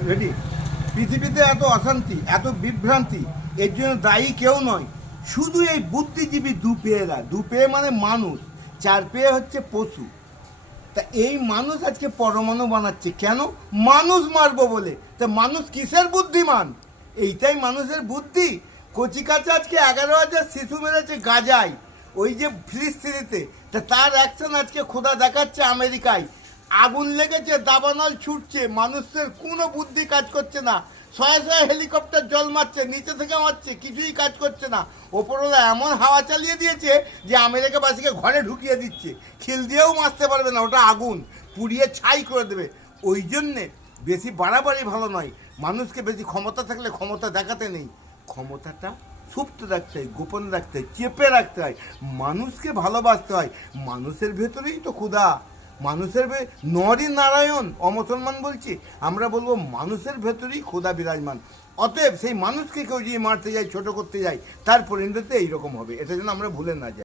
Ready. পৃথিবীতে এত অশান্তি, এত বিভ্রান্তি, এর জন্য দায়ী কেউ নয়, শুধু এই বুদ্ধিজীবী দুপেয়েরা। দুপেয়ে মানে মানুষ, চার পেয়ে হচ্ছে পশু। তা এই মানুষ আজকে পরমাণু বানাচ্ছে কেন? মানুষ মারবো বলে। তা মানুষ কিসের বুদ্ধিমান? এইটাই মানুষের বুদ্ধি। কচিকাচা আজকে 11,000 শিশু মেরেছে গাজায়, ওই যে ফিলিস্তিনিতে। তা তার অ্যাকশন আজকে খোদা দেখাচ্ছে আমেরিকায়। আগুন লেগেছে, দাবানল ছুটছে, মানুষের কোনো বুদ্ধি কাজ করছে না। শয়ে শয়ে হেলিকপ্টার জল মারছে, নিচে থেকে মারছে, কিছুই কাজ করছে না। ওপরওয়ালা এমন হাওয়া চালিয়ে দিয়েছে যে আমেরিকাবাসীকে ঘরে ঢুকিয়ে দিচ্ছে, খিল দিয়েও মারতে পারবে না, ওটা আগুন পুড়িয়ে ছাই করে দেবে। ওই জন্যে বেশি বাড়াবাড়ি ভালো নয়। মানুষকে বেশি ক্ষমতা থাকলে ক্ষমতা দেখাতে নেই, ক্ষমতাটা সুপ্ত রাখতে হয়, গোপন রাখতে হয়, চেপে রাখতে হয়। মানুষকে ভালোবাসতে হয়। মানুষের ভেতরেই তো ক্ষুধা, মানুষের নরই নারায়ণ। অমুসলমান বলছি, আমরা বলবো মানুষের ভেতরেই ক্ষুধা বিরাজমান। অতএব সেই মানুষকে কেউ যদি মারতে যায়, ছোট করতে যায়, তার পরিণতি এইরকম হবে। এটা যেন আমরা ভুলে না যাই।